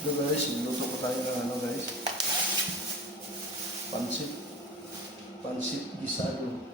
Ito guys, niluto ko tayo ng ano guys, pansit, pansit gisado.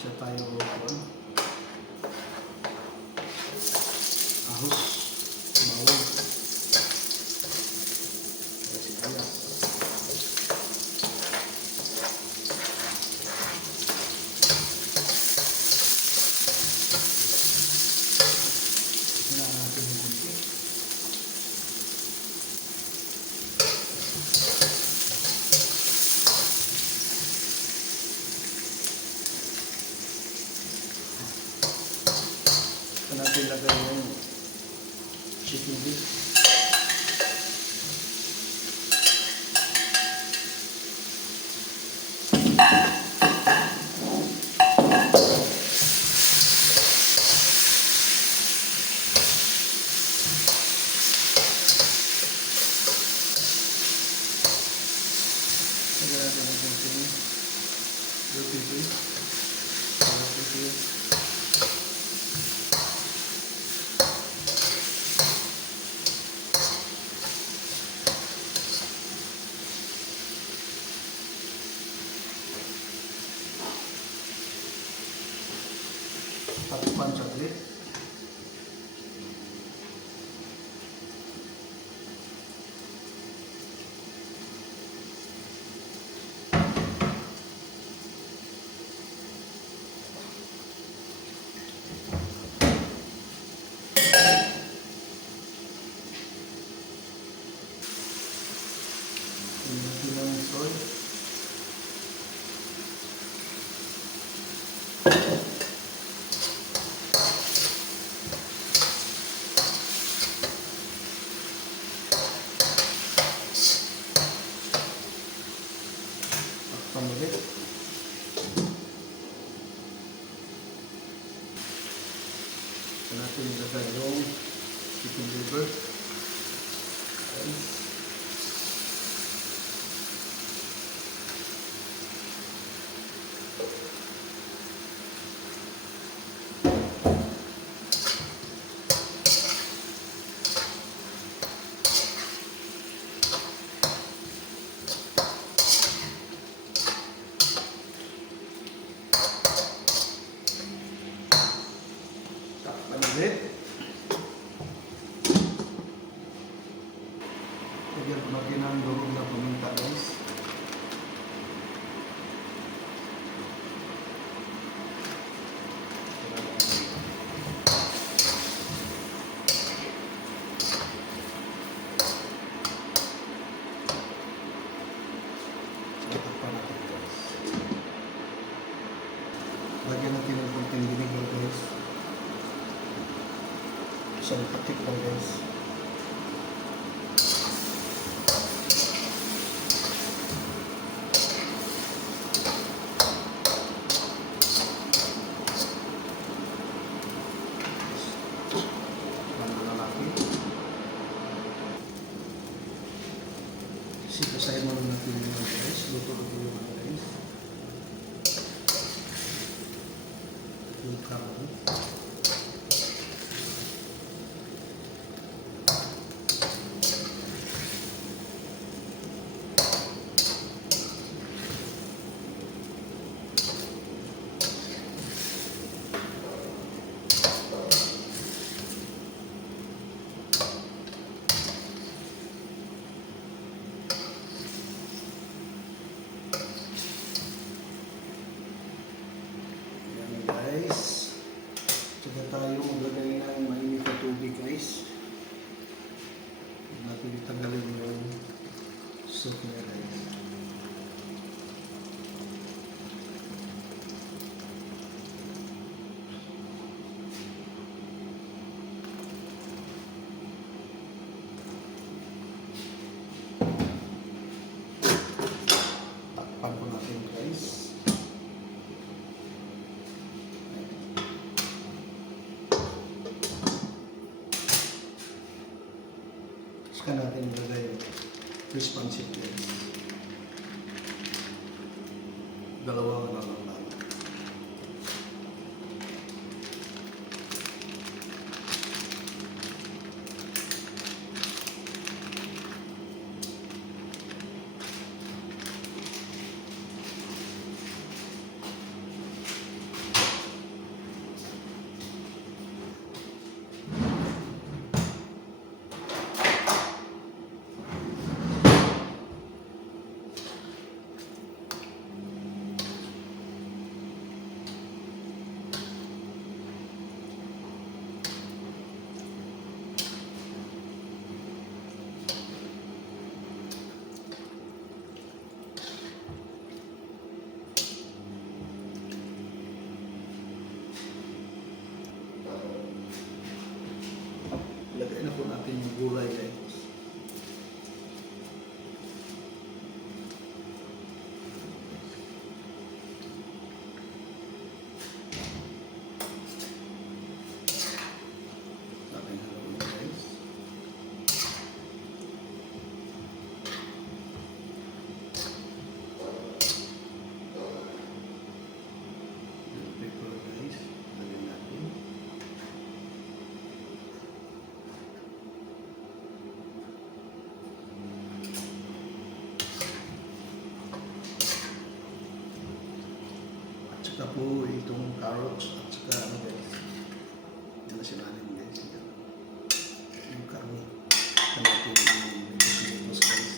Siya tayo kuhan. Ahos. Bawang. Sibuyas. Tingnan natin yung kunti. Ito natin lagay yung chicken beef. Lagyan natin ang kunting roti beef. Takpan saglit. Tingnan ng soy. Takpan ulit. Ito natin ilagay yung chicken liver. Okay. Takpan ulit. Lagyan po natin ang durog na paminta, guys. Takpan natin, guys. Lagyan natin ng konting vinegar, guys. Isang patik lang, guys. Sitasayin mo lang natin yung mga guys. Luto-luto yung mga guys. Yung karon. Guys, saka tayo maglagay ng mainit na tubig, guys. Natin itanggalin yung soup niya, guys. Takpan po natin, guys. Saka natin ilagay yung responsive, guys. Dalawang lang. natin yung gulay guys. Natin haluin guys. Bell pepper guys. Lagyan natin. At saka po itong carrots at saka ano guys. Yan na sinalim guys. Yung karne. Saka natin yung tomatoes guys.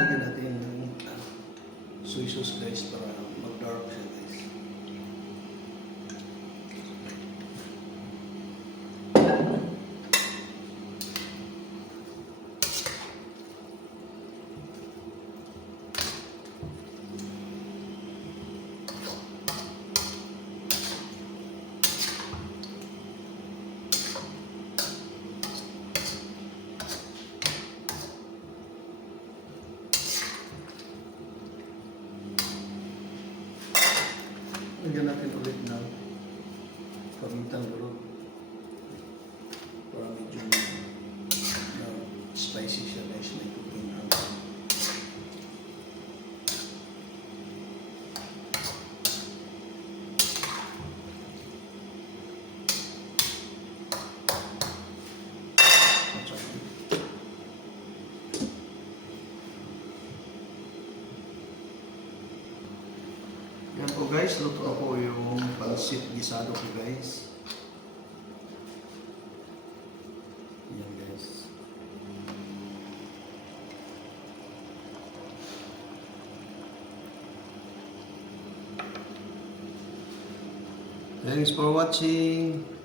Lagyan natin ng soy sauce guys para mag-dark siya guys. Lagyan natin ulit ng pamintang durog para medyo spicy siya guys na ikutin ang yan po guys, luto na po yung pansit gisado po guys. Yan guys. Thanks for watching.